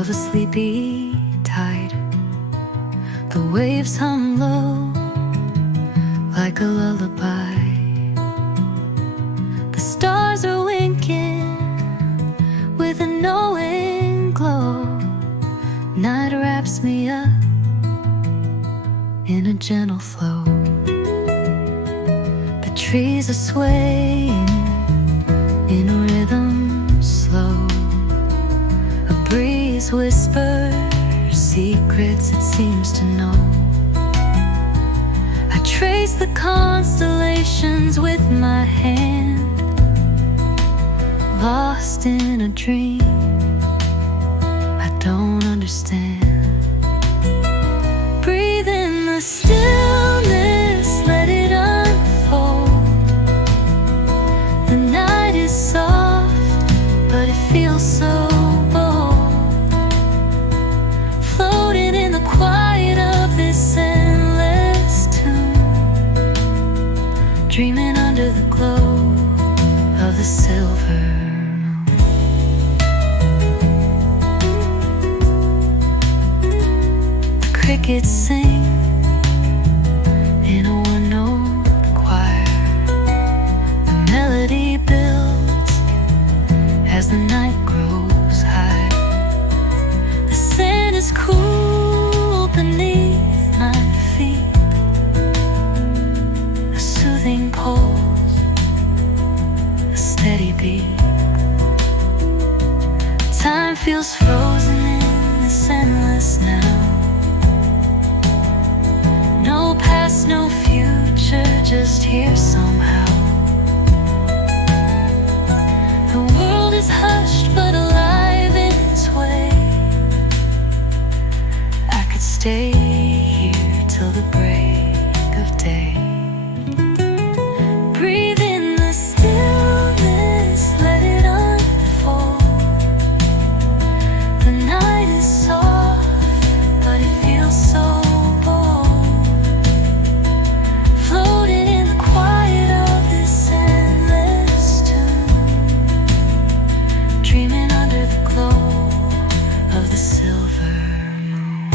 of a sleepy tide. The waves hum low like a lullaby. The stars are winking with a knowing glow. Night wraps me up in a gentle flow. The trees are swaying in a rhythm slow. A breeze whispers secrets it seems to know. I trace the constellations with my hand, lost in a dream I don't understand. Breathe in the stillness, let it unfold. The night is soft, but it feels so bold. Floating in the quiet of this endless tune, dreaming under the glow of the silver moon. The crickets sing in a one-note choir. The melody builds as the night grows high. The sand is cool beneath my feet. A soothing pulse, a steady beat. Time feels frozen in this endless now. No past, no future, just here somehow. The world is hushed but alive in its way. I could stay here till the break of day. Breathe in the stillness, let it unfold. The night is soft, but it feels so bold. Floating in the quiet of this endless tune, dreaming under the glow of the silver moon.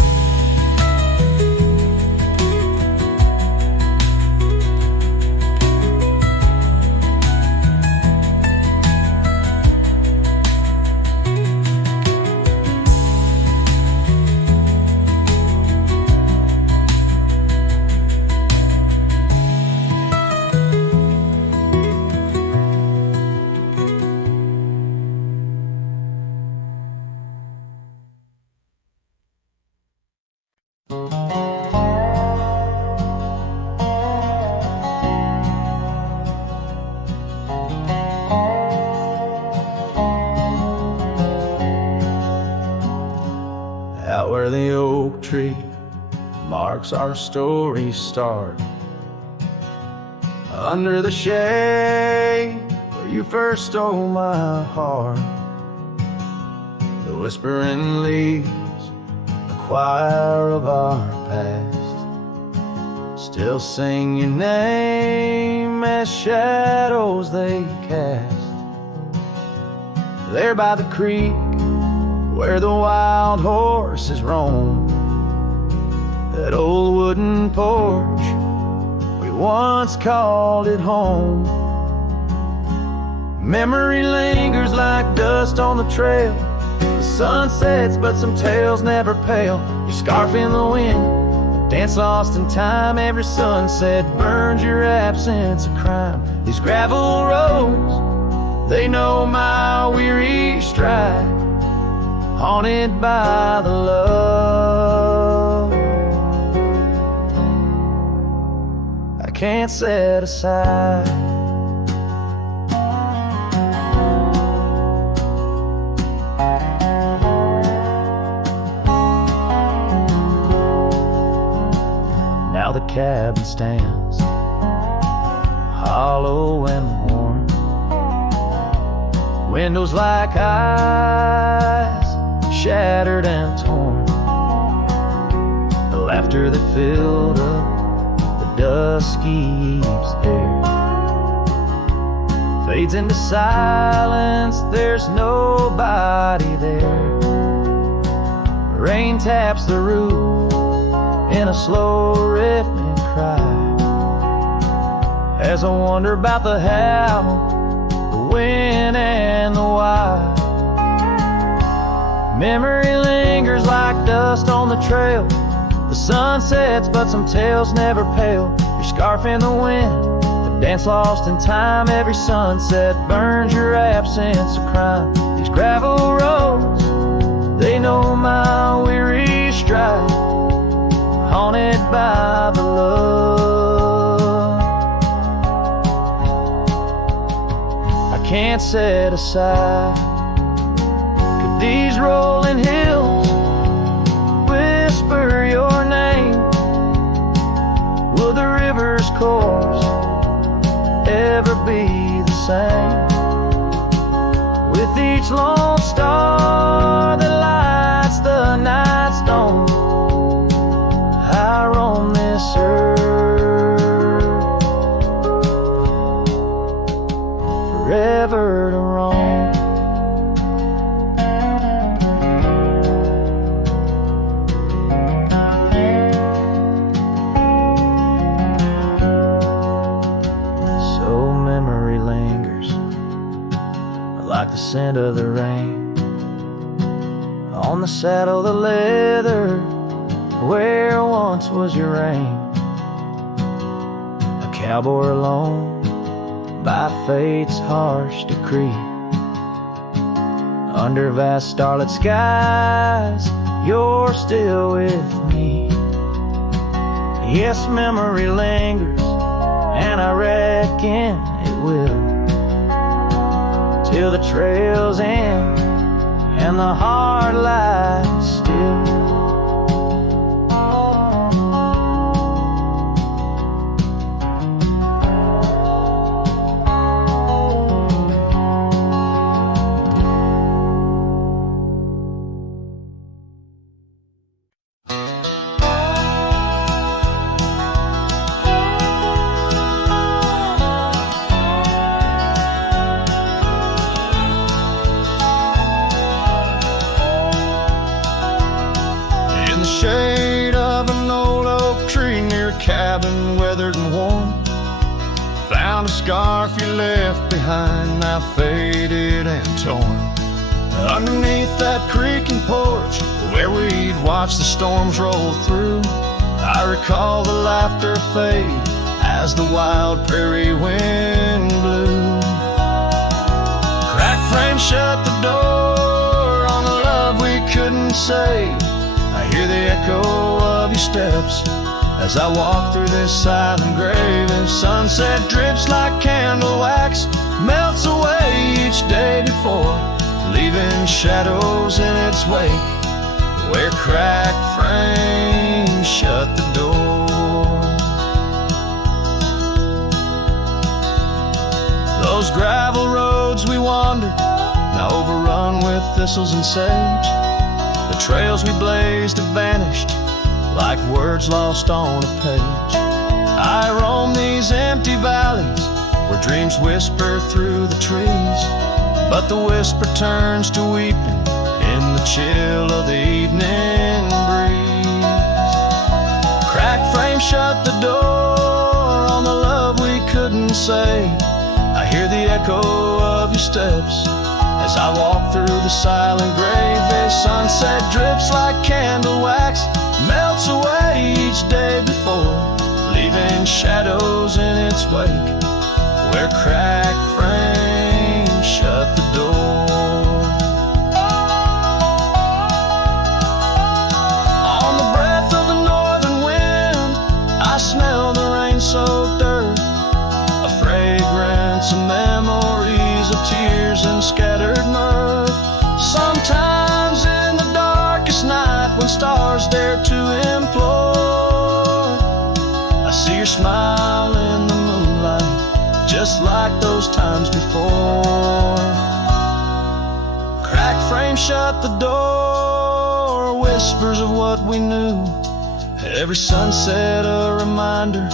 Out where the oak tree marks our story's start, under the shade where you first stole my heart. The whispering leaves, the choir of our past, still sing your name as shadows they cast. There by the creek where the wild horses roam, that old wooden porch, we once called it home. Memory lingers like dust on the trail. The sun sets but some tales never pale. Your scarf in the wind, a dance lost in time. Every sunset burns your absence a crime. These gravel roads, they know my weary stride, haunted by the love I can't set aside. Now the cabin stands hollow and worn, windows like eyes shattered and torn. The laughter that filled up the dusky eve's air fades into silence, there's nobody there. Rain taps the roof in a slow rhythmic cry, as I wonder about the how, the when, and the why. Memory lingers like dust on the trail. The sun sets, but some tales never pale. Your scarf in the wind, the dance lost in time. Every sunset burns your absence of crime. These gravel roads, they know my weary stride, haunted by the love I can't set aside. Could these rolling hills whisper your name? Will the river's course ever be the same? With each lone star that lights the night stone, I roam this earth, forever to roam. So memory lingers, like the scent of the rain on the saddle, the leather where once was your reign. A cowboy alone by fate's harsh decree, under vast starlit skies, you're still with me. Yes, memory lingers, and I reckon it will, till the trails end and the heart lies still. Cabin weathered and worn, found a scarf you left behind, now faded and torn. Underneath that creaking porch where we'd watch the storms roll through, I recall the laughter fade as the wild prairie wind blew. Crack frame shut the door on the love we couldn't say. I hear the echo of your steps as I walk through this silent grave. As sunset drips like candle wax, melts away each day before, leaving shadows in its wake where cracked frames shut the door. Those gravel roads we wandered, now overrun with thistles and sage. The trails we blazed have vanished like words lost on a page. I roam these empty valleys where dreams whisper through the trees, but the whisper turns to weeping in the chill of the evening breeze. Cracked frame shut the door on the love we couldn't say. I hear the echo of your steps as I walk through the silent grave. The sunset drips like candle wax, melts away each day before, leaving shadows in its wake where cracked frames shut the door. On the breath of the northern wind, I smell the rain-soaked earth, a fragrance of memories of tears and scattered mirth. Sometimes in the darkest night when stars dare to implore, I see your smile in the moonlight, just like those times before. Cracked frame shut the door, whispers of what we knew. Every sunset a reminder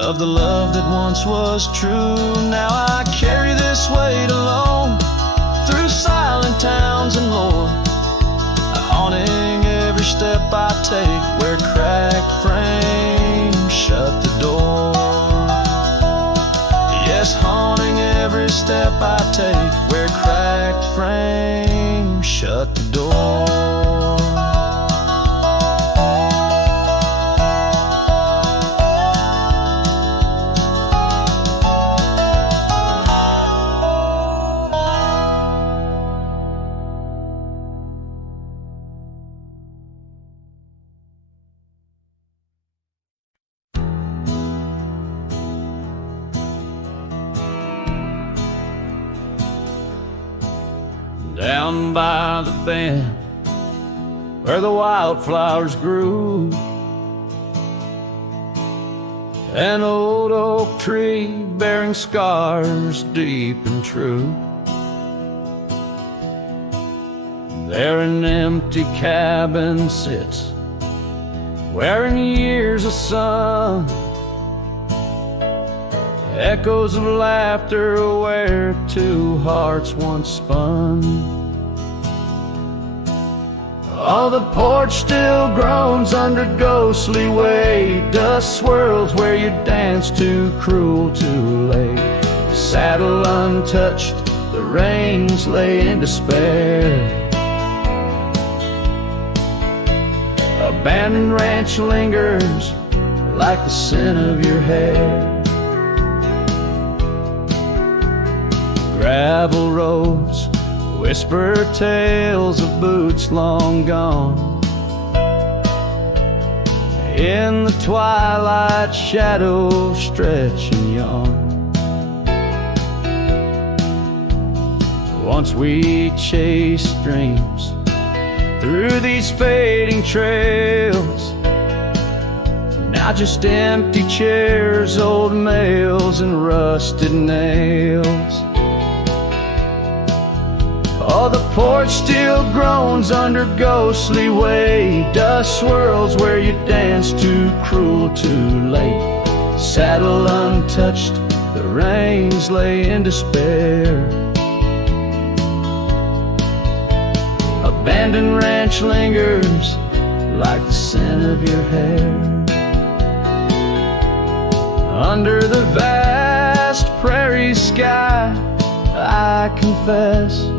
of the love that once was true. Now I carry this weight alone through silent towns and lore, haunting every step I take, where cracked frames shut the door. Yes, haunting every step I take, where cracked frames shut the door. Down by the bend where the wildflowers grew, an old oak tree bearing scars deep and true. There an empty cabin sits, wearing years of sun, echoes of laughter where two hearts once spun. Oh, the porch still groans under ghostly weight, dust swirls where you dance too cruel, too late. Saddle untouched, the reins lay in despair. Abandoned ranch lingers like the scent of your hair. Gravel roads whisper tales of boots long gone. In the twilight, shadows stretch and yawn. Once we chased dreams through these fading trails, now just empty chairs, old mails, and rusted nails. Oh, the porch still groans under ghostly weight, dust swirls where you dance too cruel, too late. Saddle untouched, the reins lay in despair. Abandoned ranch lingers like the scent of your hair. Under the vast prairie sky, I confess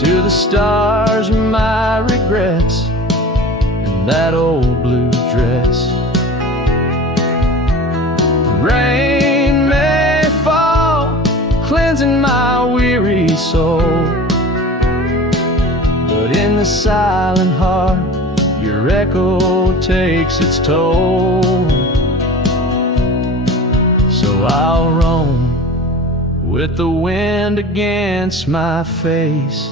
to the stars my regrets and that old blue dress. Rain may fall, cleansing my weary soul, but in the silent heart your echo takes its toll. So I'll roam with the wind against my face,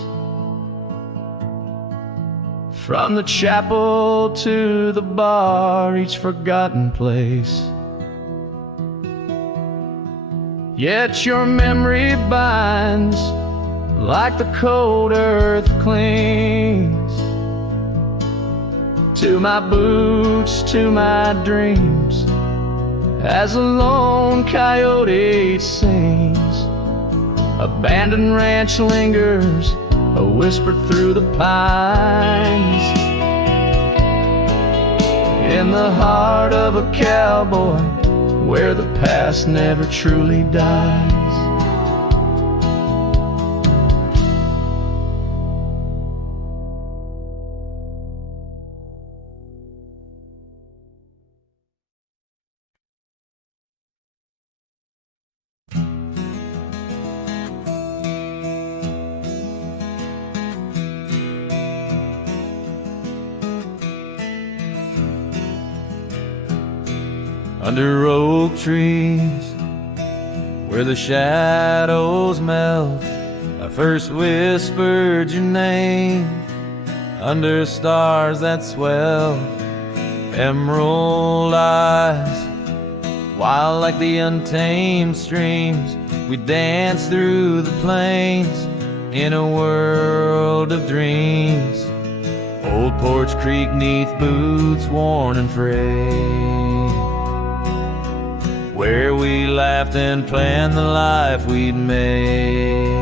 from the chapel to the bar, each forgotten place. Yet your memory binds like the cold earth clings to my boots, to my dreams, as a lone coyote sings. Abandoned ranch lingers, a whisper through the pines, in the heart of a cowboy where the past never truly dies. Under oak trees where the shadows melt, I first whispered your name. Under stars that swell, emerald eyes, wild like the untamed streams, we dance through the plains in a world of dreams. Old Porch Creek neath boots worn and frayed, where we laughed and planned the life we'd made.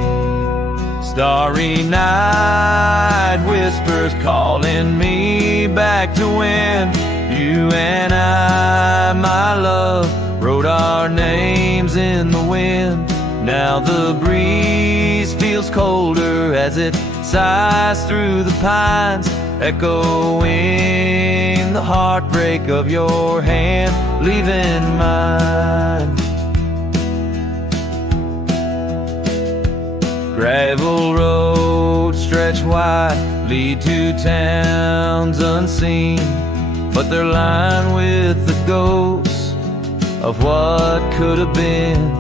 Starry night whispers calling me back to when you and I, my love, wrote our names in the wind. Now the breeze feels colder as it sighs through the pines, echoing the heartbreak of your hand, leaving mine. Gravel roads stretch wide, lead to towns unseen, but they're lined with the ghosts of what could have been.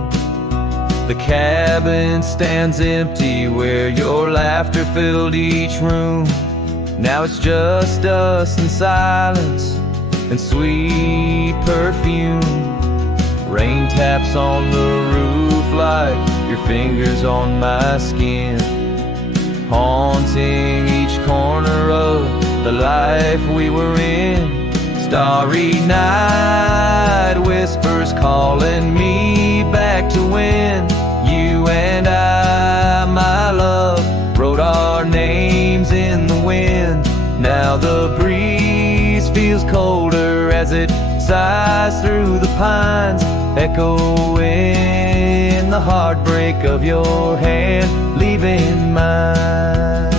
The cabin stands empty where your laughter filled each room. Now it's just us and silence and sweet perfume. Rain taps on the roof like your fingers on my skin, haunting each corner of the life we were in. Starry night whispers calling me back to when you and I, my love, wrote our names in the wind. Now the breeze feels colder as it sighs through the pines, echoing the heartbreak of your hand, leaving mine.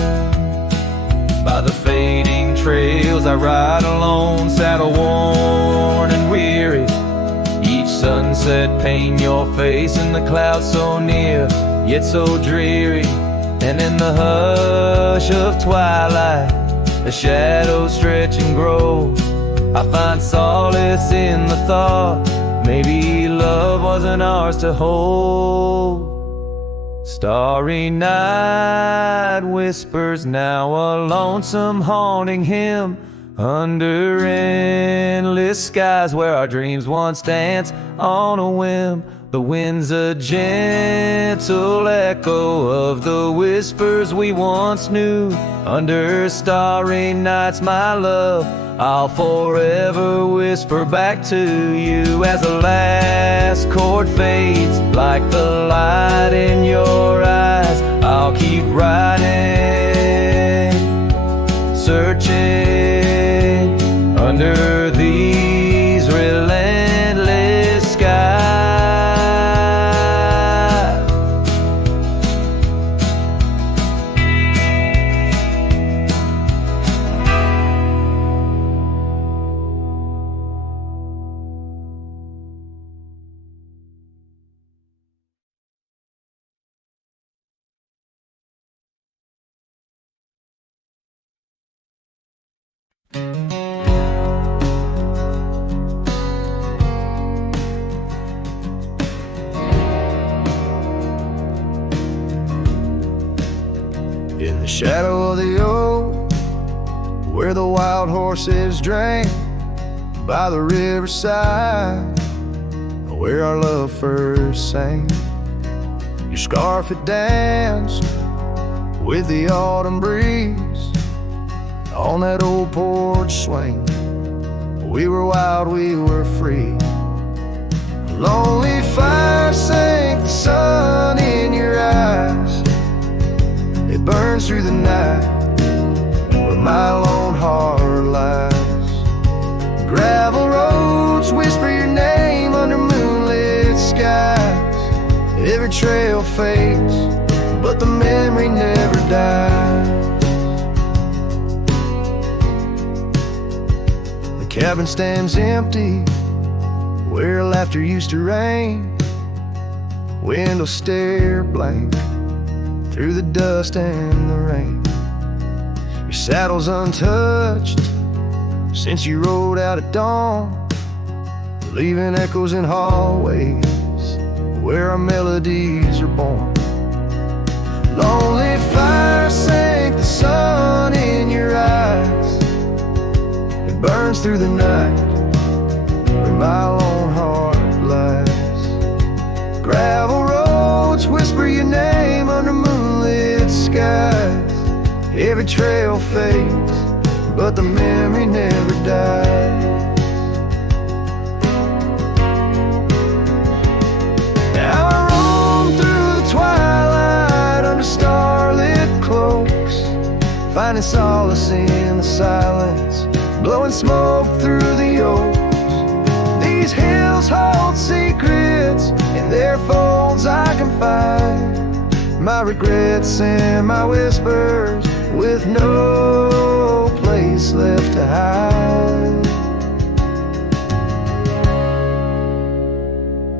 By the fading trails I ride alone, saddle worn and weary. Each sunset paint your face in the clouds so near, yet so dreary. And in the hush of twilight, the shadows stretch and grow. I find solace in the thought maybe love wasn't ours to hold. Starry night whispers now a lonesome haunting hymn under endless skies where our dreams once danced on a whim. The wind's a gentle echo of the whispers we once knew. Under starry nights, my love, I'll forever whisper back to you as the last chord fades like the light in your eyes. I'll keep riding, searching under these relentless skies. In the shadow of the oak, where the wild horses drank, by the riverside, where our love first sang. Your scarf had danced with the autumn breeze on that old porch swing. We were wild, we were free. A lonely fire sank the sun in your eyes. It burns through the night where my lone heart lies. Gravel roads whisper your name under moonlit skies. Every trail fades, but the memory never dies. The cabin stands empty where laughter used to rain. Windows stare blank through the dust and the rain. Your saddle's untouched since you rode out at dawn, leaving echoes in hallways where our melodies are born. Lonely fire sank the sun in your eyes. It burns through the night where my lone heart lies. Gravel roads whisper your name under moonlit skies. Every trail fades, but the memory never dies. Now I roam through the twilight under starlit finding solace in the silence, blowing smoke through the oaks. These hills hold secrets, in their folds I confide my regrets and my whispers, with no place left to hide.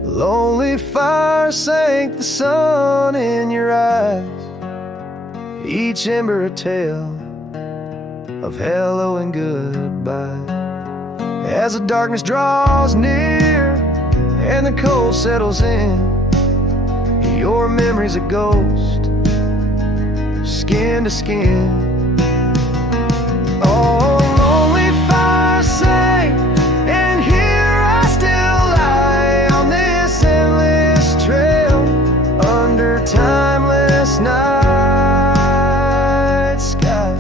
Lonely fire sank the sun in your eyes, each ember a tale of hello and goodbye. As the darkness draws near and the cold settles in, your memory's a ghost, skin to skin. Oh, lonely fire sank, and here I still lie on this endless trail under timeless night sky.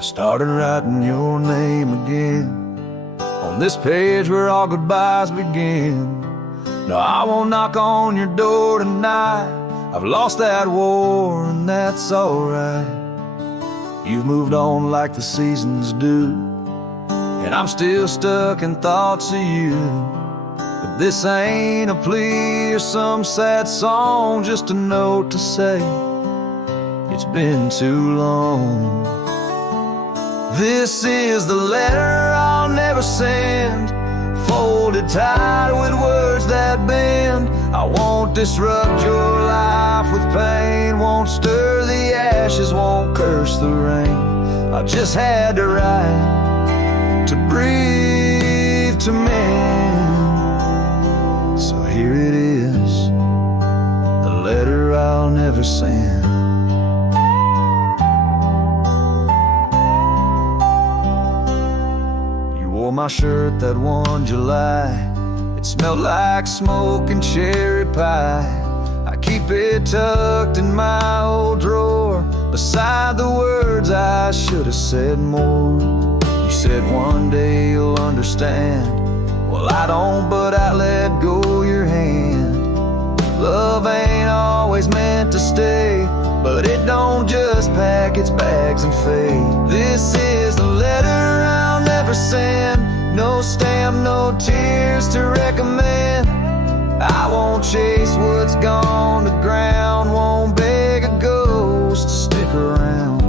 Started writing your name again on this page where all goodbyes begin. No, I won't knock on your door tonight. I've lost that war and that's alright. You've moved on like the seasons do, and I'm still stuck in thoughts of you. But this ain't a plea or some sad song, just a note to say it's been too long. This is the letter I'll never send, folded tight with words that bend. I won't disrupt your life with pain, won't stir the ashes, won't curse the rain. I just had to write, to breathe, to mend. So here it is, the letter I'll never send. Wore my shirt that one July, it smelled like smoke and cherry pie. I keep it tucked in my old drawer, beside the words I should have said more. You said one day you'll understand. Well, I don't, but I let go your hand. Love ain't always meant to stay, but it don't just pack its bags and fade. This is the letter I'll never send, no stamp, no tears to recommend. I won't chase what's gone to ground, won't beg a ghost to stick around.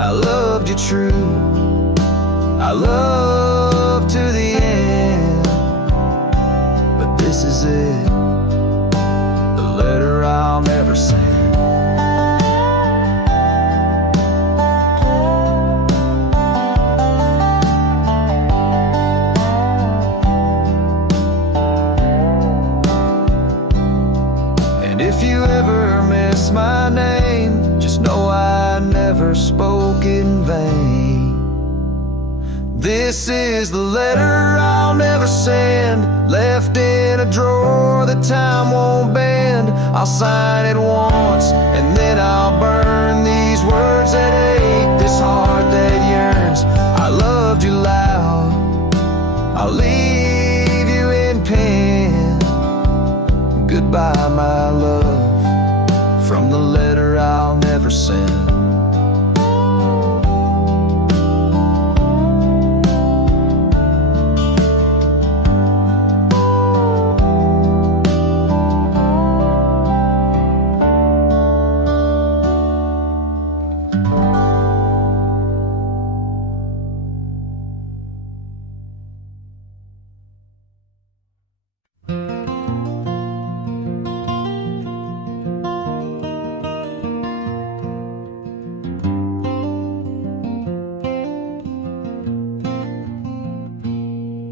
I loved you true, I love to the end, but this is it, the letter I'll never send. If you ever miss my name, just know I never spoke in vain. This is the letter I'll never send, left in a drawer that time won't bend. I'll sign it once and then I'll burn these words that ache, this heart that yearns. I loved you loud, I'll leave you in pen. Goodbye, my love, from the letter I'll never send.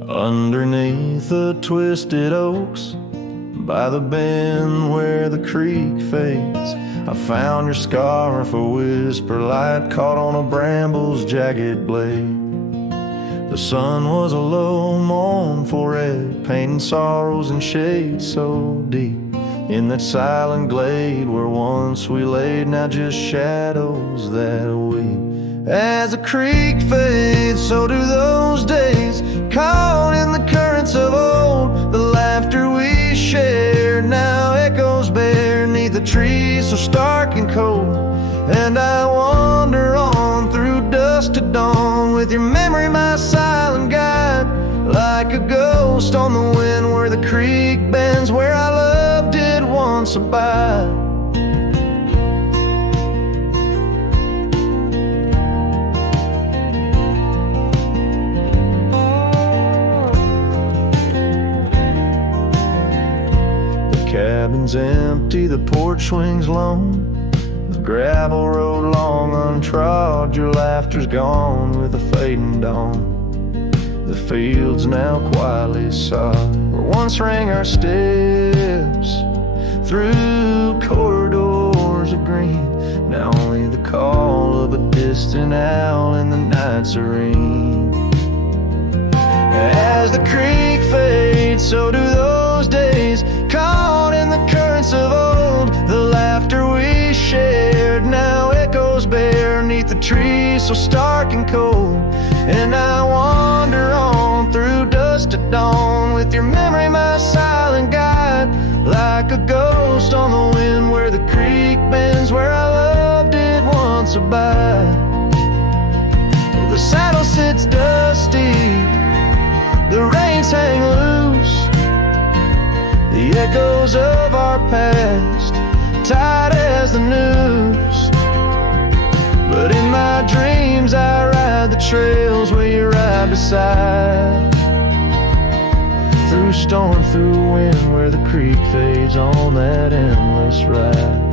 Underneath the twisted oaks, by the bend where the creek fades, I found your scarf, a whisper light caught on a bramble's jagged blade. The sun was a low, mournful red, painting sorrows and shades so deep. In that silent glade where once we laid, now just shadows that weep. As the creek fades, so do those days, caught in the currents of old. The laughter we shared now echoes bare 'neath the trees so stark and cold. And I wander on through dusk to dawn, with your memory my silent guide, like a ghost on the wind where the creek bends, where our love did once abide. The cabin's empty, the porch swings lone, gravel road long untrod, your laughter's gone with the fading dawn. The fields now quietly sod, where once rang our steps through corridors of green. Now only the call of a distant owl in the night serene. As the creek fades, so do those days, caught in the currents of old. The laughter we shared now echoes bare 'neath the trees so stark and cold. And I wander on through dusk to dawn, with your memory my silent guide, like a ghost on the wind where the creek bends, where our love did once abide. The saddle sits dusty, the reins hang loose, the echoes of our past tight as the news. But in my dreams I ride the trails where you ride beside, through storm, through wind, where the creek fades on that endless ride.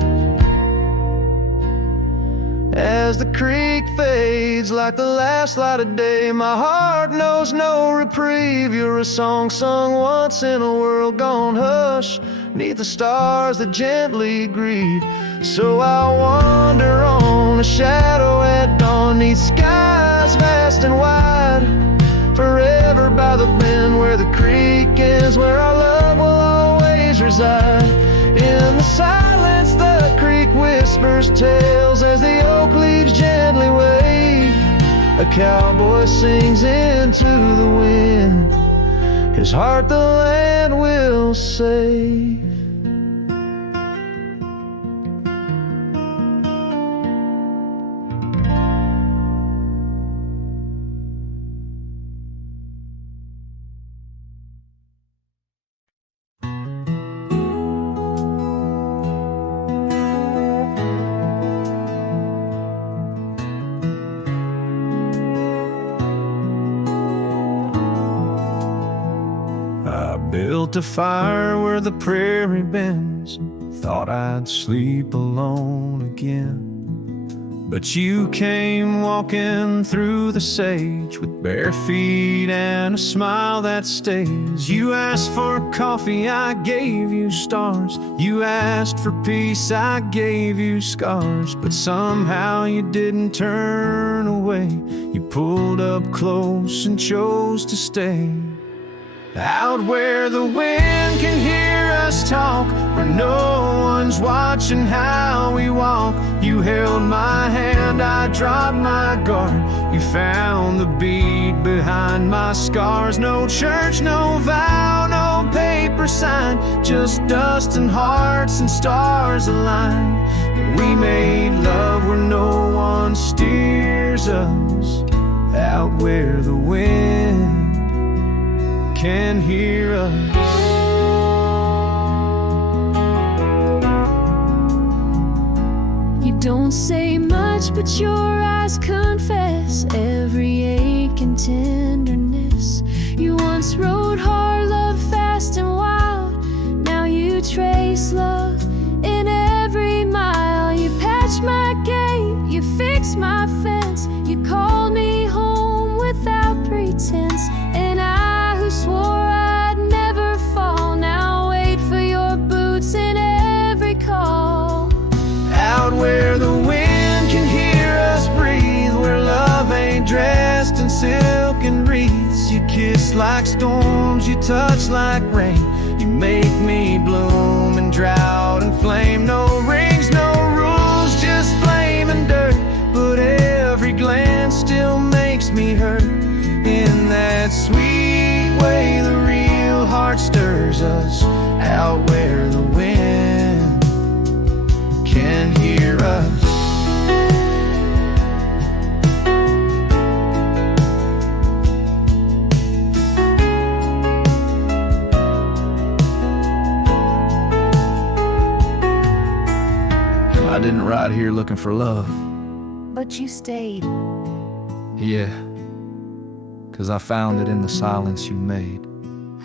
As the creek fades like the last light of day, my heart knows no reprieve. You're a song sung once in a world gone hush, 'neath the stars that gently grieve. So I wander on, a shadow at dawn, 'neath skies vast and wide, forever by the bend where the creek ends, where our love will always reside. In the silence the creek whispers tales as the oak leaves gently wave. A cowboy sings into the wind, his heart the land will save. Built a fire where the prairie bends, thought I'd sleep alone again. But you came walking through the sage with bare feet and a smile that stays. You asked for coffee, I gave you stars. You asked for peace, I gave you scars. But somehow you didn't turn away. You pulled up close and chose to stay. Out where the wind can hear us talk, where no one's watching how we walk. You held my hand, I dropped my guard. You found the beat behind my scars. No church, no vow, no paper sign, just dust and hearts and stars aligned. We made love where no one steers us, out where the wind can hear us. You don't say much, but your eyes confess every ache and tenderness. You once rode hard, loved fast and wild. Now you trace love in every mile. You patched my gate, you fixed my fence. You called me home without pretense. And I who swore I'd never fall, now wait for your boots in every call. Out where the wind can hear us breathe, where love ain't dressed in silk kiss like storms, you touch like rain. You make me bloom in drought and flame. No rings, no rules, just flame and dirt. But every glance still makes me hurt. In that sweet way the real heart stirs us, out where the wind can hear us. I didn't ride here looking for love. But you stayed. Yeah, 'cause I found it in the silence you made.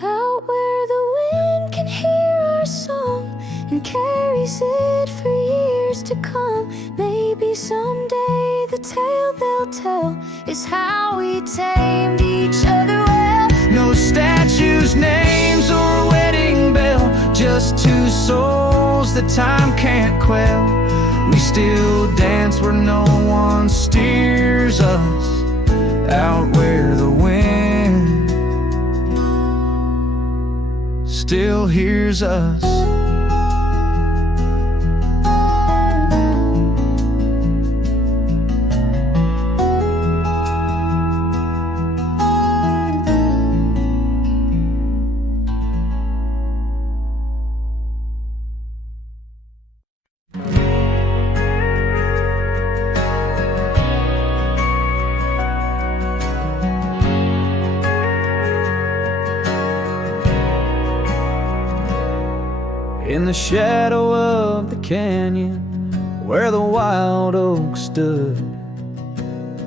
Out where the wind can hear our song and carries it for years to come. Maybe someday the tale they'll tell is how we tamed each other well. No statues, names, or wedding bell, just two souls that time can't quell. We still dance where no one steers us, out where the wind still hears us. In the shadow of the canyon where the wild oak stood,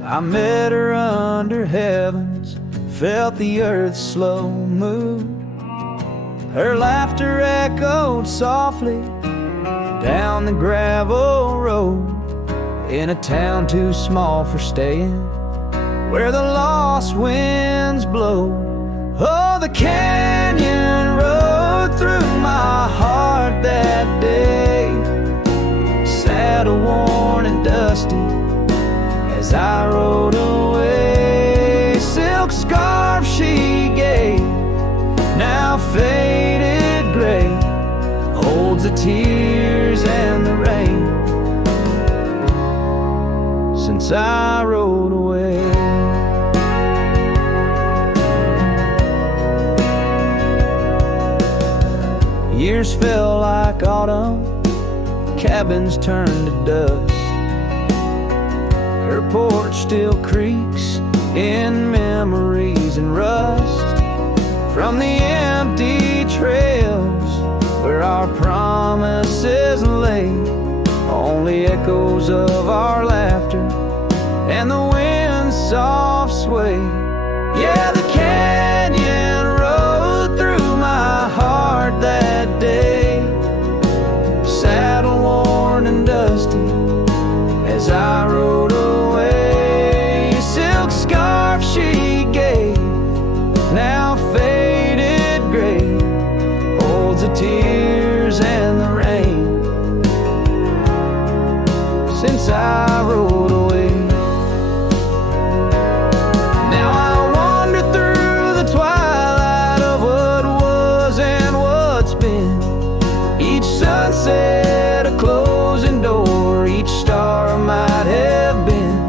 I met her under heavens, felt the earth's slow move. Her laughter echoed softly down the gravel road, in a town too small for staying, where the lost winds blow. Oh, the canyon rode through my heart that day, saddle worn and dusty as I rode away. Silk scarf she gave, now faded gray, holds the tears and the rain since I rode away. Years fell like autumn, cabins turned to dust. Her porch still creaks in memories and rust from the empty trails where our promises lay. Only echoes of our laughter and the wind's soft sway. Yeah, the canyon rode through my heart that day, saddle worn and dusty as I rode away. Silk scarf she gave, now faded gray, holds the tears and the rain since I rode away. Now I wander through the twilight of what was and what's been. Each sunset a closing door, each star might have been.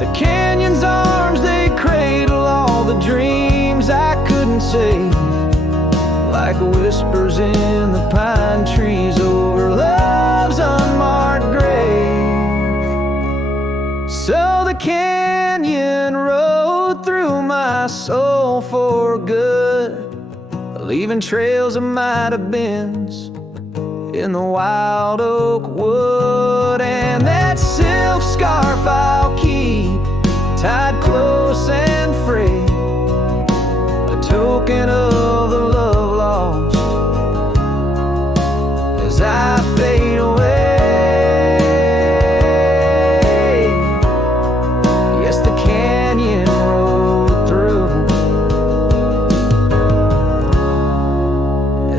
The canyon's arms, they cradle all the dreams I couldn't save, like whispers in the pine trees over love's unmarked grave. So the canyon rode through my soul for good, leaving trails of might have beens in the wild oak wood. And that silk scarf I'll keep tied close and free, a token of the love lost as I fade away. Yes, the canyon rode through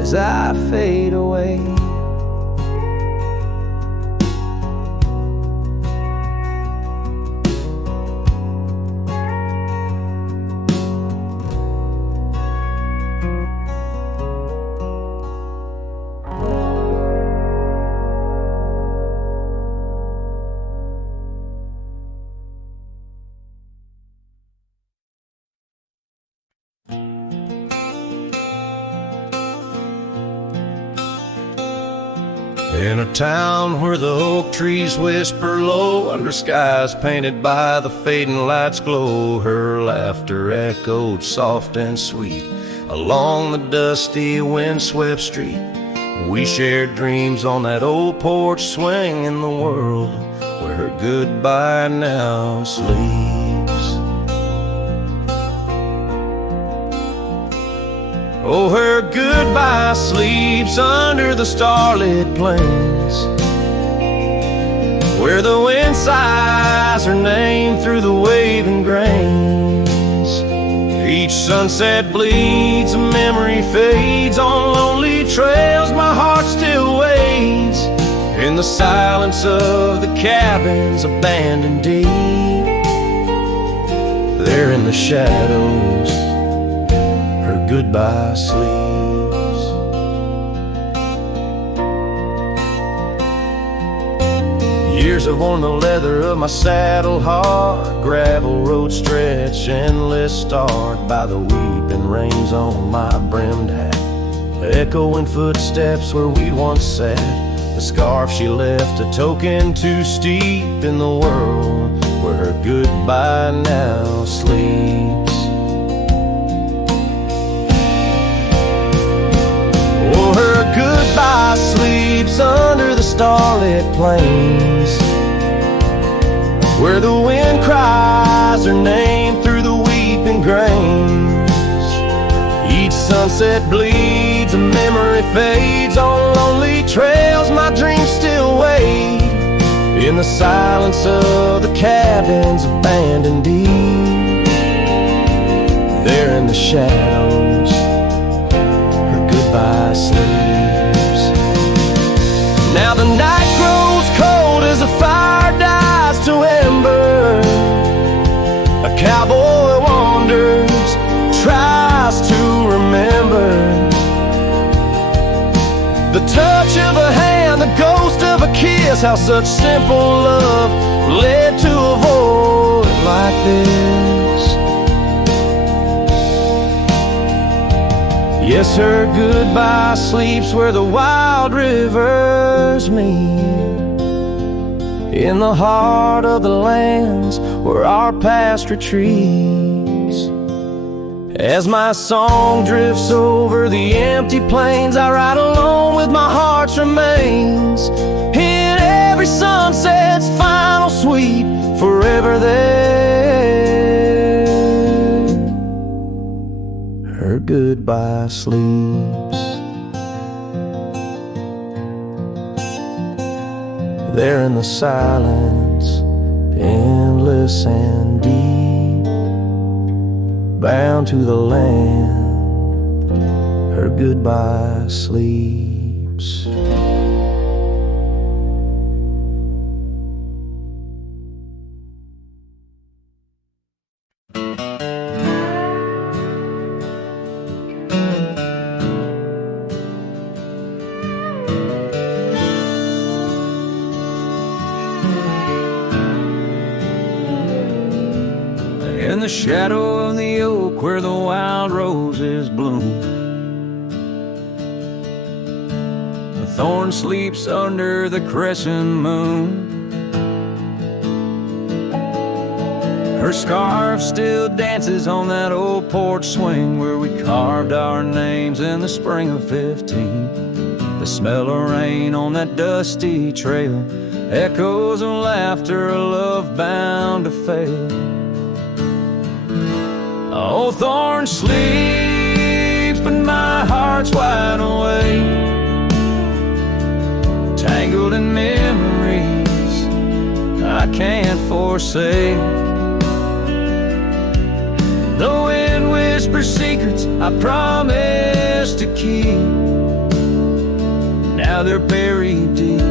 as I fade away. In a town where the oak trees whisper low, under skies painted by the fading light's glow, her laughter echoed soft and sweet along the dusty windswept street. We shared dreams on that old porch swing in the world where her goodbye now sleeps. Oh, her goodbye sleeps under the starlit plains, where the wind sighs her name through the waving grains. Each sunset bleeds, a memory fades on lonely trails. My heart still waits in the silence of the cabins abandoned deep. There in the shadows, her goodbye sleeps. Years have worn the leather of my saddle hard, gravel road stretch endless, starred by the weeping rains on my brimmed hat, echoing footsteps where we once sat. The scarf she left, a token too steep in the world where her goodbye now sleeps. Oh, her goodbye sleeps under the starlit plains, where the wind cries her name through the weeping grains. Each sunset bleeds, a memory fades on lonely trails. My dreams still wait in the silence of the cabins abandoned deep. There in the shadows, her goodbye sleeps. Now the night grows cold as the fire dies to ember. A cowboy wanders, tries to remember the touch of a hand, the ghost of a kiss, how such simple love led to a void like this. Yes, her goodbye sleeps where the wild rivers meet, in the heart of the lands where our past retreats. As my song drifts over the empty plains, I ride alone with my heart's remains. In every sunset's final sweep, forever there, her goodbye sleeps. There in the silence, endless and deep, bound to the land, her goodbye sleeps. In the shadow of the oak where the wild roses bloom, the thorn sleeps under the crescent moon. Her scarf still dances on that old porch swing where we carved our names in the spring of 15. The smell of rain on that dusty trail, echoes of laughter, a love bound to fail. Old thorn sleeps, but my heart's wide awake, tangled in memories I can't forsake. The wind whispers secrets I promised to keep, now they're buried deep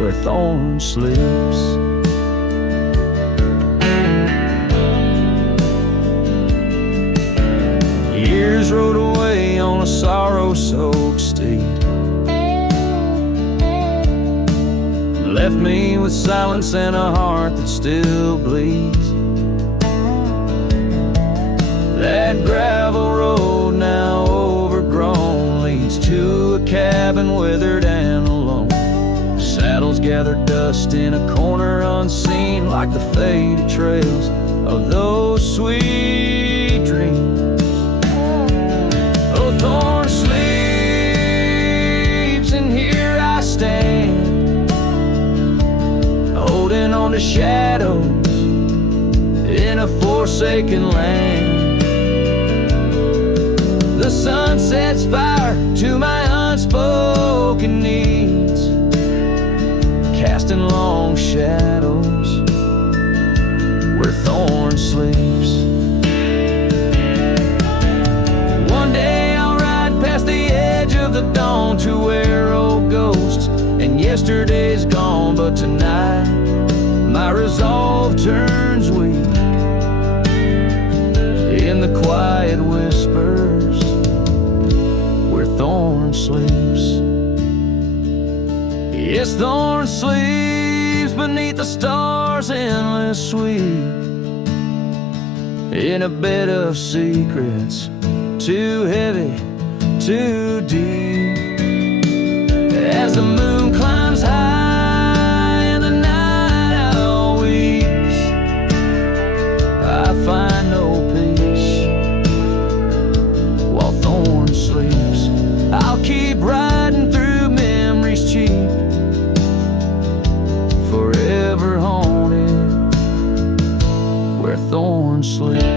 where thorn sleeps. Years rode away on a sorrow-soaked steed, left me with silence and a heart that still bleeds. That gravel road now overgrown leads to a cabin been withered and alone. Saddles gather dust in a corner unseen, like the faded trails of those sweet dreams. Oh, thorn sleeps, and here I stand, holding on to shadows in a forsaken land. The sun sets fire to my unspoken needs, casting long shadows where thorn sleeps. One day I'll ride past the edge of the dawn to where old ghosts and yesterday's gone, but tonight my resolve turns weak in the quiet whispers where thorn sleeps. Yes, thorn sleeps beneath the stars' endless sweep, in a bed of secrets too heavy, too deep. As the moon climbs high and the night owl weeps, I find no peace while thorn sleeps. I'll keep riding through memories cheap, forever haunted where thorn sleeps.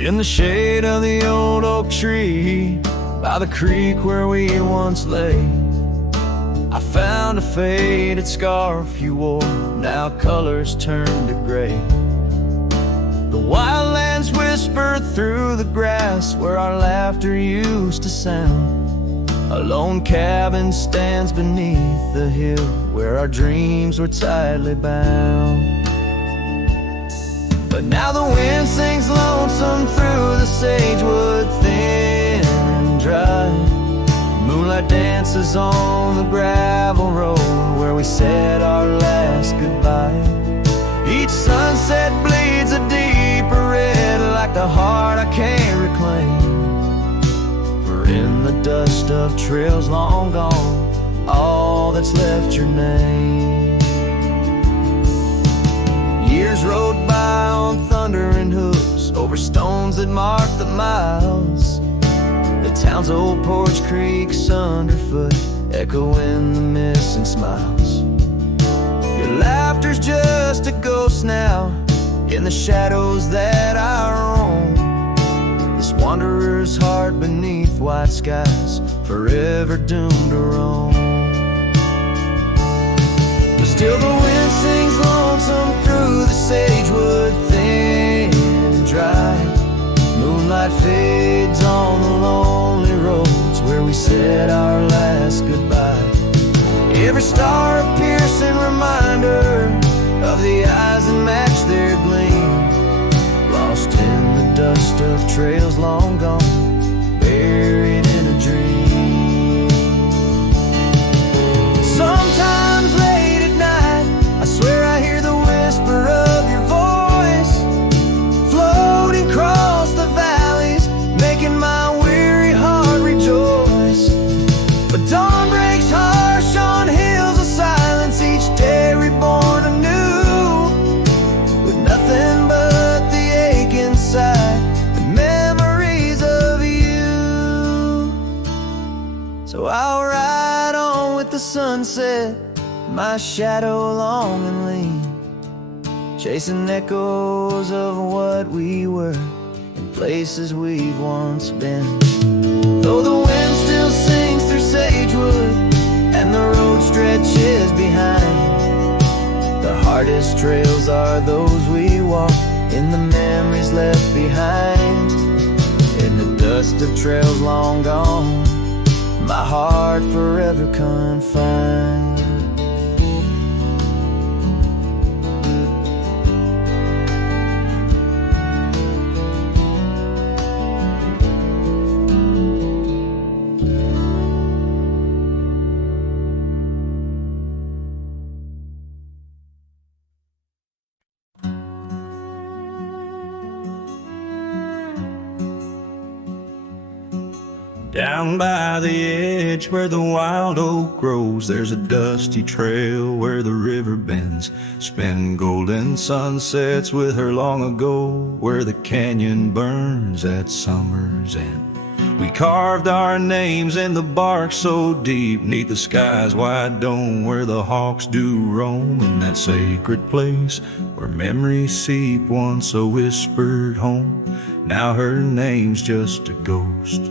In the shade of the old oak tree, by the creek where we once lay, I found a faded scarf you wore, now colors turned to gray. The wildlands whisper through the grass where our laughter used to sound. A lone cabin stands beneath the hill where our dreams were tightly bound. But now the wind sings lonesome through the sagewood, thin and dry. Moonlight dances on the gravel road where we said our last goodbye. Each sunset bleeds a deeper red, like the heart I can't reclaim. For in the dust of trails long gone, all that's left your name. Years rode by on thundering hooves over stones that mark the miles. The town's old porch creaks underfoot, echoing the missing smiles. Your laughter's just a ghost now in the shadows that I roam. This wanderer's heart beneath white skies, forever doomed to roam. But still the wind sings lonesome through the sagewood, thin and dry. Moonlight fades on the lonely roads where we said our last goodbye. Every star a piercing reminder of the eyes that match their gleam, lost in the dust of trails long gone, buried in a dream. Sometimes late at night, I swear I hear the whisper of your voice, floating across the valleys, making my weary heart rejoice. But dawn breaks harsh on hills of silence, each day reborn anew, with nothing but the ache inside, the memories of you. So I'll ride on with the sunset, my shadow long and lean, chasing echoes of what we were in places we've once been. Though the wind still sings through sagewood and the road stretches behind, the hardest trails are those we walk in the memories left behind, in the dust of trails long gone, my heart forever confined. Down by the edge where the wild oak grows, there's a dusty trail where the river bends, spin golden sunsets with her long ago, where the canyon burns at summer's end. We carved our names in the bark so deep, 'neath the sky's wide dome, where the hawks do roam, in that sacred place where memories seep, once a whispered home, now her name's just a ghost.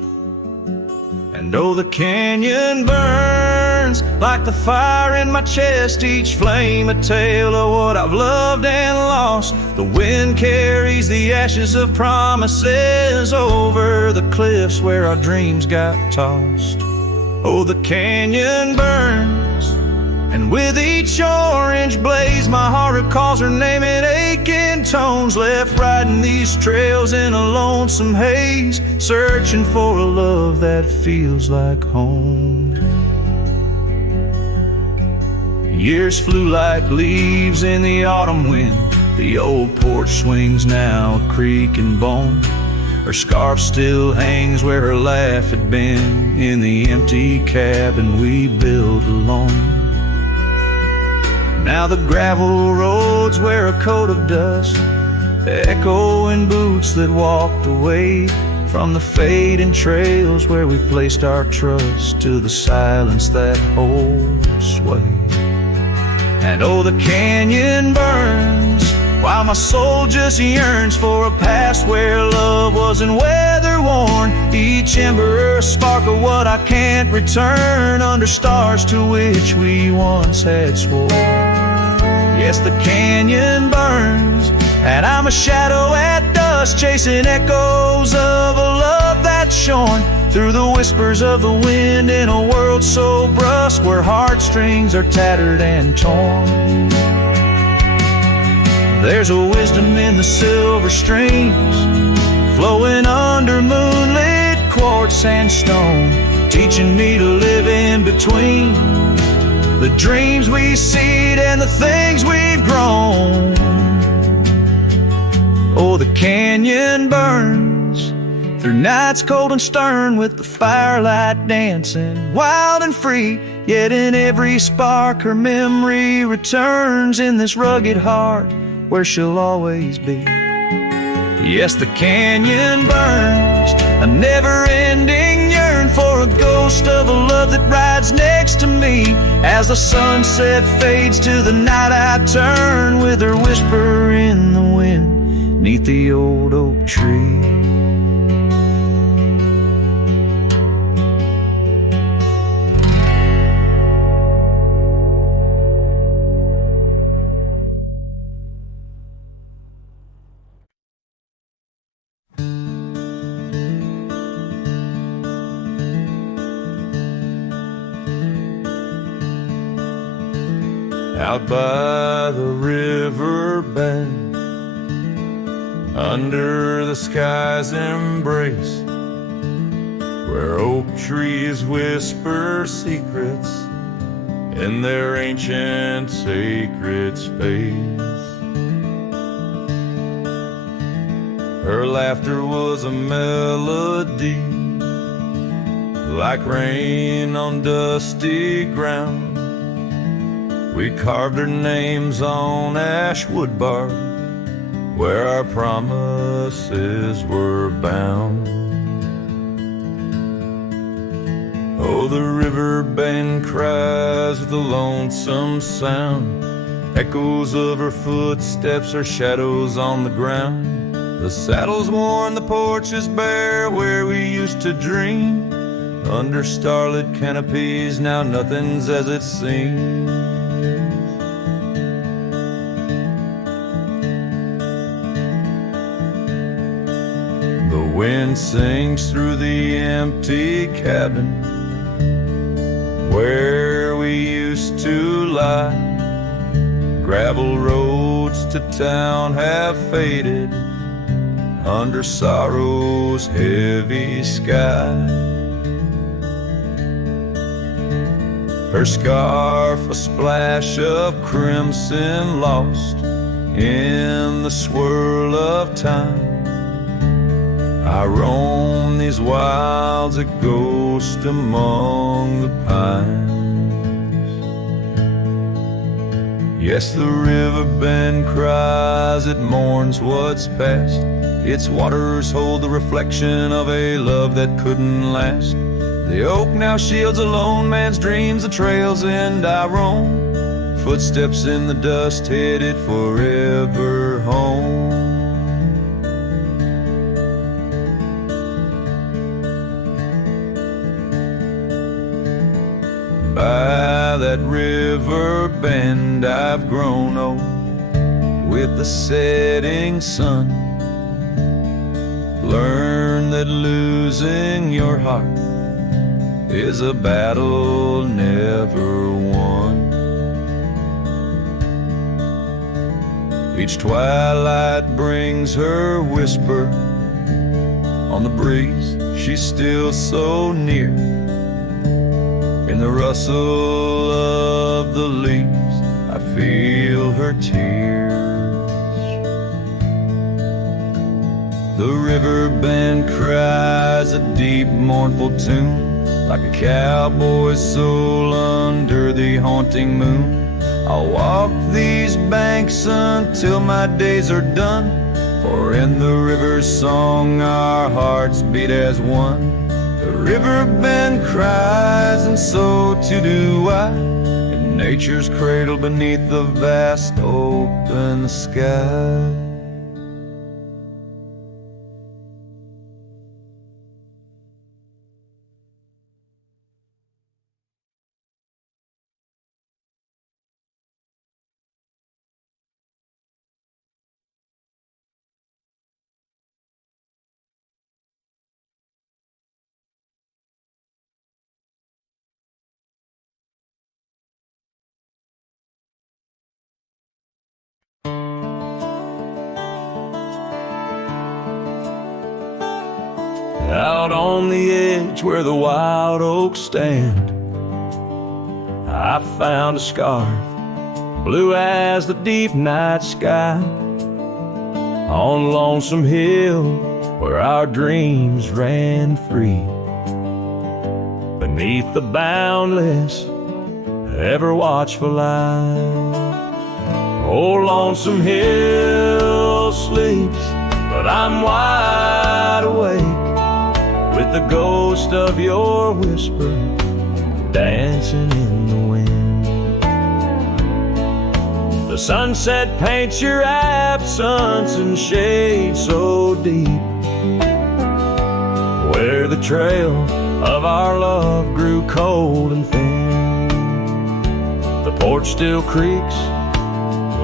And oh, the canyon burns like the fire in my chest, each flame a tale of what I've loved and lost. The wind carries the ashes of promises over the cliffs where our dreams got tossed. Oh, the canyon burns, and with each orange blaze my heart recalls her name in aching tones, left riding these trails in a lonesome haze, searching for a love that feels like home. Years flew like leaves in the autumn wind, the old porch swings now a creak and bone, her scarf still hangs where her laugh had been, in the empty cabin we built alone. Now the gravel roads wear a coat of dust, echoing boots that walked away from the fading trails where we placed our trust, to the silence that holds sway. And oh, the canyon burns while my soul just yearns for a past where love wasn't weather worn, each ember a spark of what I can't return, under stars to which we once had sworn. Yes, the canyon burns, and I'm a shadow at dusk, chasing echoes of a love that's shorn through the whispers of the wind, in a world so brusque where heartstrings are tattered and torn. There's a wisdom in the silver streams flowing under moonlit quartz and stone, teaching me to live in between the dreams we seed and the things we've grown. Oh, the canyon burns through nights cold and stern, with the firelight dancing wild and free, yet in every spark her memory returns, in this rugged heart where she'll always be. Yes, the canyon burns, a never-ending yearn for a ghost of a love that rides next to me. As the sunset fades to the night I turn, with her whisper in the wind 'neath the old oak tree. Out by the river bend, under the sky's embrace, where oak trees whisper secrets in their ancient sacred space. Her laughter was a melody, like rain on dusty ground. We carved our names on ash wood bark, where our promises were bound. Oh, the river bend cries with a lonesome sound, echoes of her footsteps are shadows on the ground. The saddle's worn, the porch is bare, where we used to dream. Under starlit canopies, now nothing's as it seems. Wind sings through the empty cabin where we used to lie. Gravel roads to town have faded under sorrow's heavy sky. Her scarf a splash of crimson lost in the swirl of time. I roam these wilds a ghost among the pines. Yes, the river bend cries, it mourns what's past. Its waters hold the reflection of a love that couldn't last. The oak now shields a lone man's dreams, the trail's end I roam. Footsteps in the dust headed forever home. By that river bend I've grown old with the setting sun. Learn that losing your heart is a battle never won. Each twilight brings her whisper on the breeze. She's still so near. In the rustle of the leaves, I feel her tears. The river bend cries a deep, mournful tune, like a cowboy's soul under the haunting moon. I'll walk these banks until my days are done, for in the river's song our hearts beat as one. The river bend cries, and so too do I, in nature's cradle beneath the vast open sky. Out on the edge where the wild oaks stand, I found a scarf, blue as the deep night sky, on Lonesome Hill where our dreams ran free, beneath the boundless, ever watchful eye. Oh, Lonesome Hill sleeps, but I'm wide awake, with the ghost of your whisper dancing in the wind. The sunset paints your absence in shade so deep, where the trail of our love grew cold and thin. The porch still creaks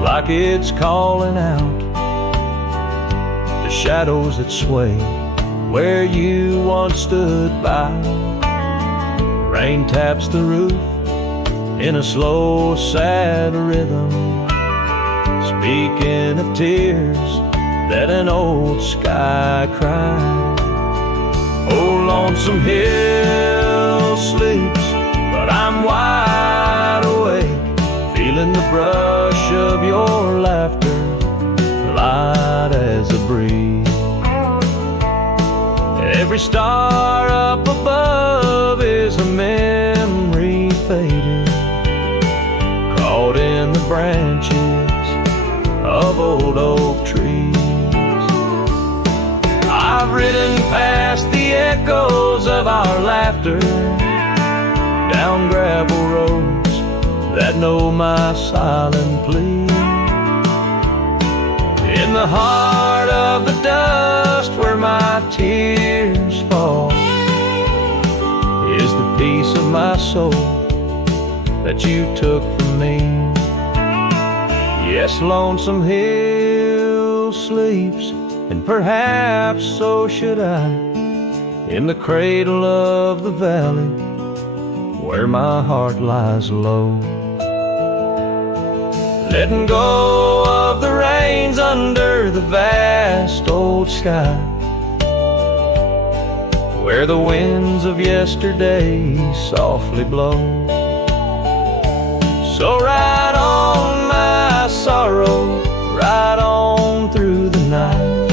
like it's calling out the shadows that sway where you once stood by. Rain taps the roof in a slow, sad rhythm, speaking of tears that an old sky cried. Oh, Lonesome Hill sleeps, but I'm wide awake, feeling the brush of your laughter, light as a breeze. Every star up above is a memory faded, caught in the branches of old oak trees. I've ridden past the echoes of our laughter, down gravel roads that know my silent plea. In the heart of the dust where my tears fall is the piece of my soul that you took from me. Yes, Lonesome Hill sleeps, and perhaps so should I, in the cradle of the valley where my heart lies low. Letting go of the reins under the vast old sky, where the winds of yesterday softly blow. So ride on, my sorrow, ride on through the night.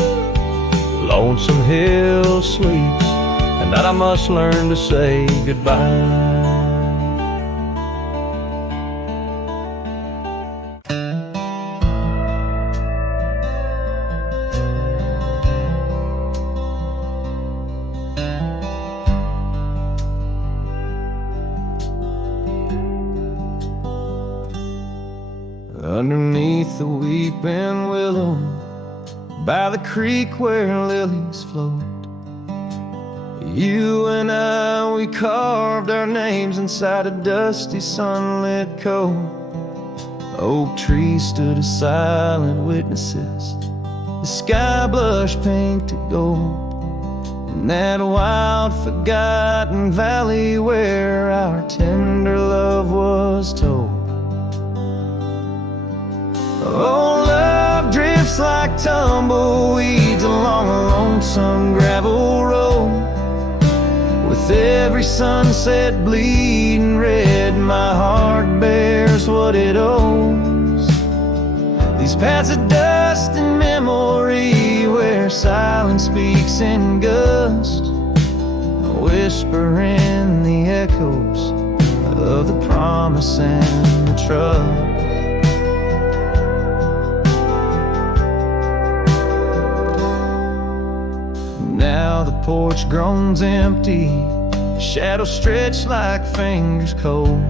Lonesome Hill sleeps, and that I must learn to say goodbye. Underneath the weeping willow, by the creek where lilies float, you and I, we carved our names inside a dusty sunlit cove. Oak trees stood as silent witnesses, the sky blushed pink to gold, in that wild forgotten valley where our tender love was told. Oh, love drifts like tumbleweeds along a lonesome gravel road. With every sunset bleeding red, my heart bears what it owes. These paths of dust and memory where silence speaks in gust, a whisper in the echoes of the promise and the trust. Now the porch groans empty, shadows stretch like fingers cold.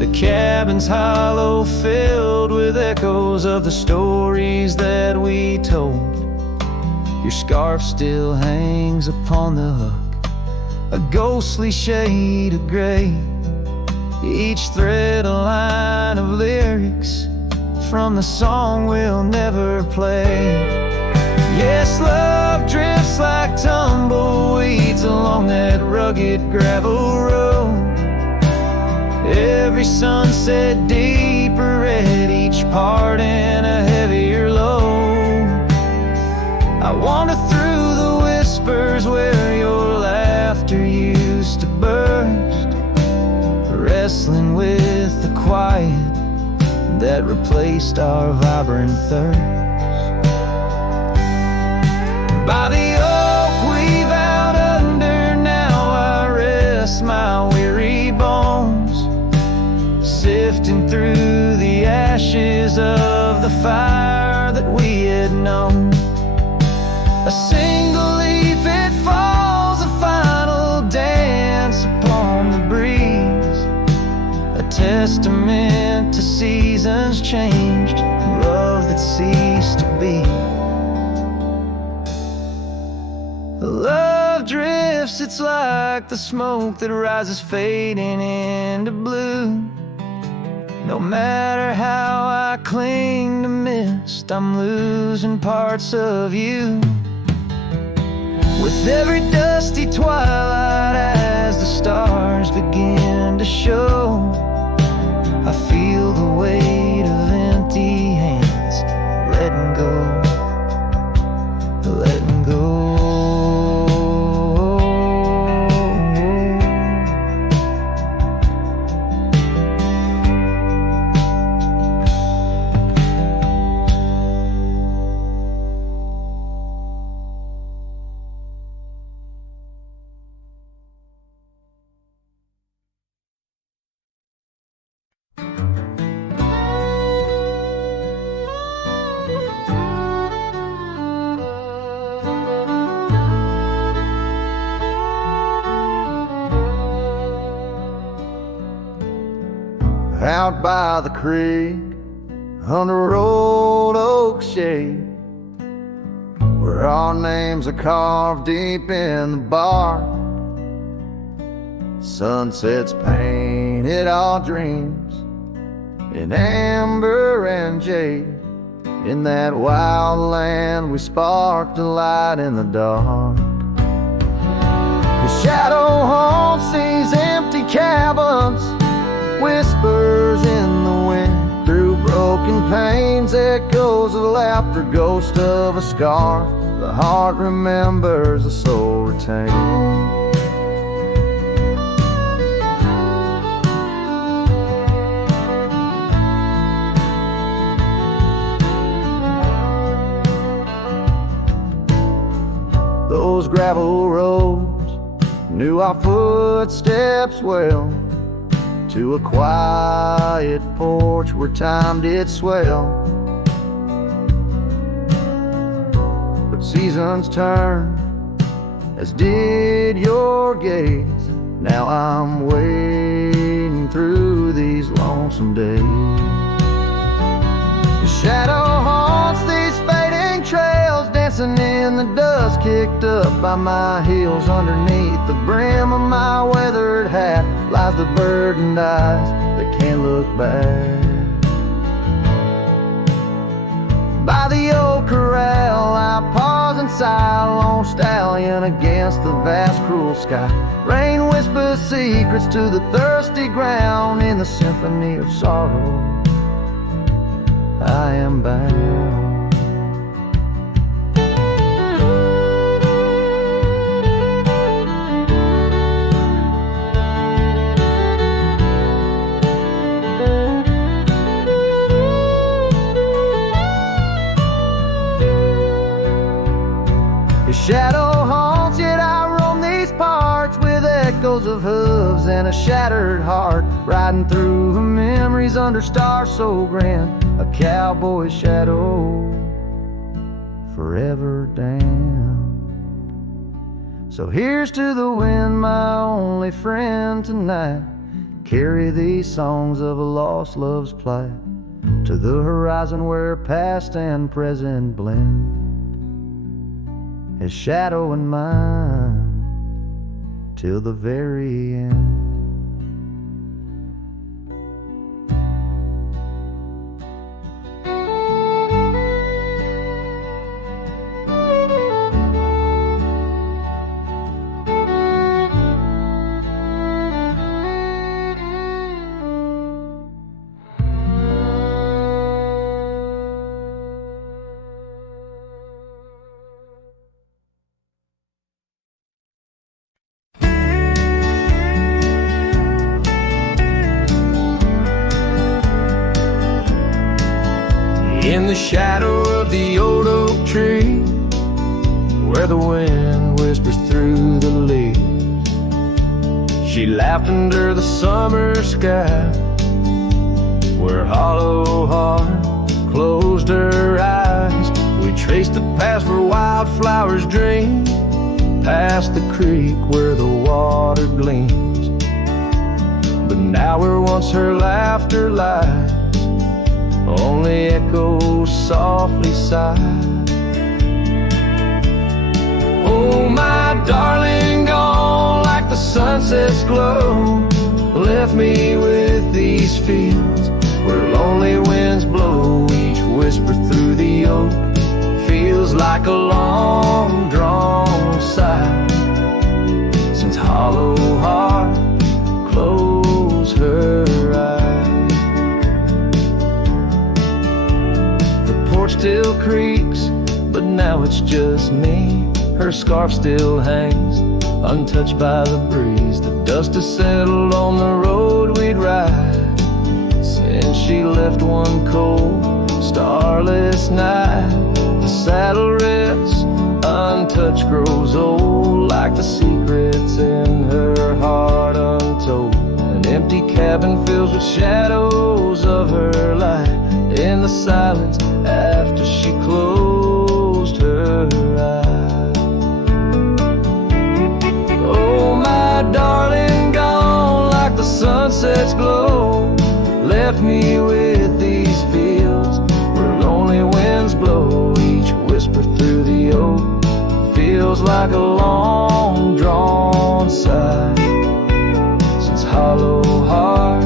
The cabin's hollow, filled with echoes of the stories that we told. Your scarf still hangs upon the hook, a ghostly shade of gray, each thread a line of lyrics from the song we'll never play. Yes, love drifts like tumbleweeds along that rugged gravel road. Every sunset deeper red, each part in a heavier load. I wander through the whispers where your laughter used to burst, wrestling with the quiet that replaced our vibrant thirst. By the oak we vowed under, now I rest my weary bones, sifting through the ashes of the fire that we had known. A single leaf, it falls, a final dance upon the breeze, a testament to seasons changed and love that ceased to be. Love drifts, it's like the smoke that rises fading into blue. No matter how I cling to mist, I'm losing parts of you. With every dusty twilight, as the stars begin to show, I feel the weight of empty hands, letting go, letting go. Out by the creek, under old oak shade, where our names are carved deep in the bark. Sunsets painted our dreams in amber and jade, In that wild land we sparked a light in the dark. The shadow haunts these empty cabins, whispers in the wind. Through broken panes, echoes of laughter, ghost of a scar. The heart remembers, the soul retains. Those gravel roads knew our footsteps well, to a quiet porch where time did swell. But seasons turn, as did your gaze. Now I'm wading through these lonesome days. The shadow haunts these fading trails, dancing in the dust kicked up by my heels. Underneath the brim of my weathered hat lies the burdened eyes that can't look back. By the old corral I pause and sigh, a lone stallion against the vast cruel sky. Rain whispers secrets to the thirsty ground. In the symphony of sorrow I am bound. Shadow haunts, yet I roam these parts with echoes of hooves and a shattered heart, riding through the memories under stars so grand. A cowboy shadow forever damned. So here's to the wind, my only friend tonight. Carry these songs of a lost love's plight to the horizon where past and present blend. His shadow and mine till the very end. In the shadow of the old oak tree, where the wind whispers through the leaves, she laughed under the summer sky, where hollow heart closed her eyes. We traced the paths where wildflowers dream, past the creek where the water gleams. But now where once her laughter lies, only echoes softly sigh. Oh, my darling, gone like the sunset's glow, left me with these fields where lonely winds blow. Each whisper through the oak feels like a long drawn sigh, since hollow heart closed her eyes. Still creaks, but now it's just me. Her scarf still hangs, untouched by the breeze. The dust has settled on the road we'd ride since she left one cold, starless night. The saddle rests, untouched, grows old, like the secrets in her heart untold. An empty cabin filled with shadows of her light, in the silence after she closed her eyes. Oh, my darling, gone like the sunset's glow, left me with these fields where lonely winds blow. Each whisper through the oak feels like a long drawn sigh, since hollow heart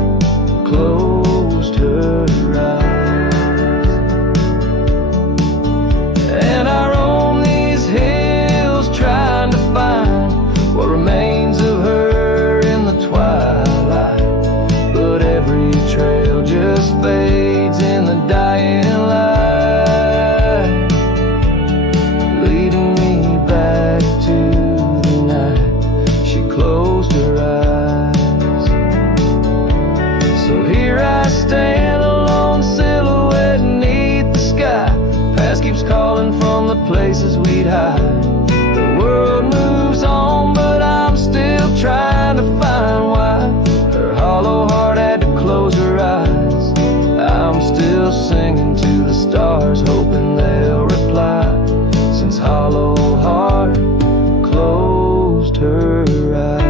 closed her eyes. places we'd hide. The world moves on, but I'm still trying to find why her hollow heart had to close her eyes. I'm still singing to the stars, hoping they'll reply, since hollow heart closed her eyes.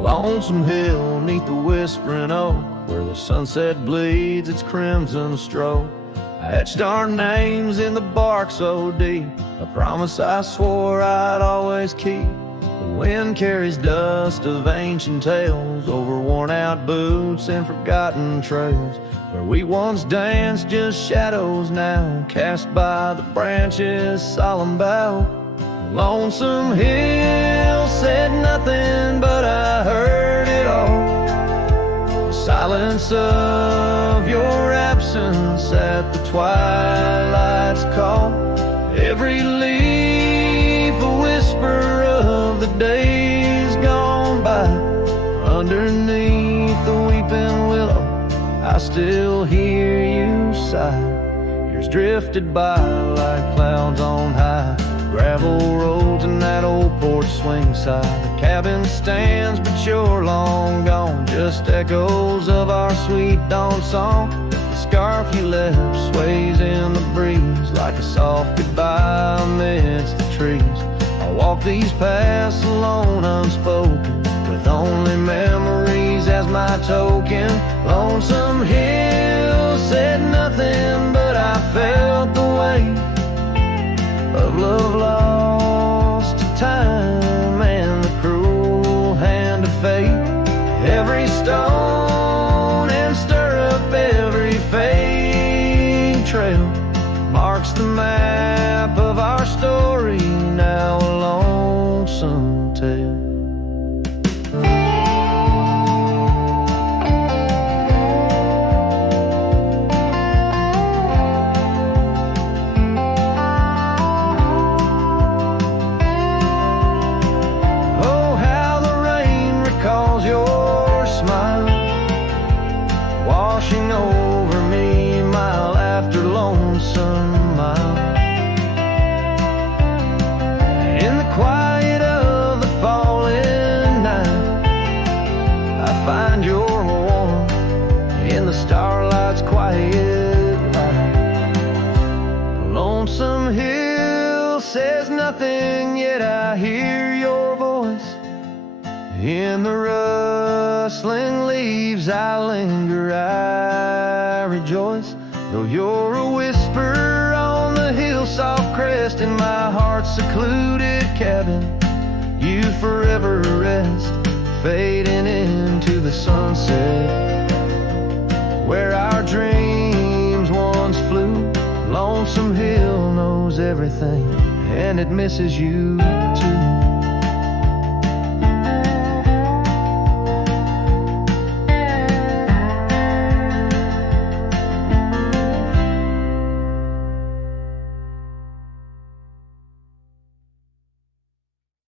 Lonesome hill neath the whispering oak, where the sunset bleeds its crimson stroke. I etched our names in the bark so deep, a promise I swore I'd always keep. The wind carries dust of ancient tales over worn out boots and forgotten trails. Where we once danced, just shadows now, cast by the branches' solemn bough. Lonesome hill said nothing, but I heard it all. The silence of your absence at the twilight's call. Every leaf a whisper of the days gone by. Underneath the weeping willow, I still hear you sigh. Years drifted by like clouds on high. Gravel roads and that old porch swing side. The cabin stands, but you're long gone. Just echoes of our sweet dawn song. The scarf you left sways in the breeze, like a soft goodbye amidst the trees. I walk these paths alone, unspoken, with only memories as my token. Lonesome hill said nothing, but I felt the weight of love lost to time and the cruel hand of fate. Every stone and stirrup, every fading trail marks the map of our story, now a lonesome tale. Washing over me mile after lonesome mile. In the quiet of the falling night, I find your warmth in the starlight's quiet light. Lonesome hill says nothing, yet I hear your voice. In the rustling leaves I linger, I rejoice. Though you're a whisper on the hill's soft crest, in my heart's secluded cabin, you forever rest, fading into the sunset. Where our dreams once flew, Lonesome Hill knows everything, and it misses you too.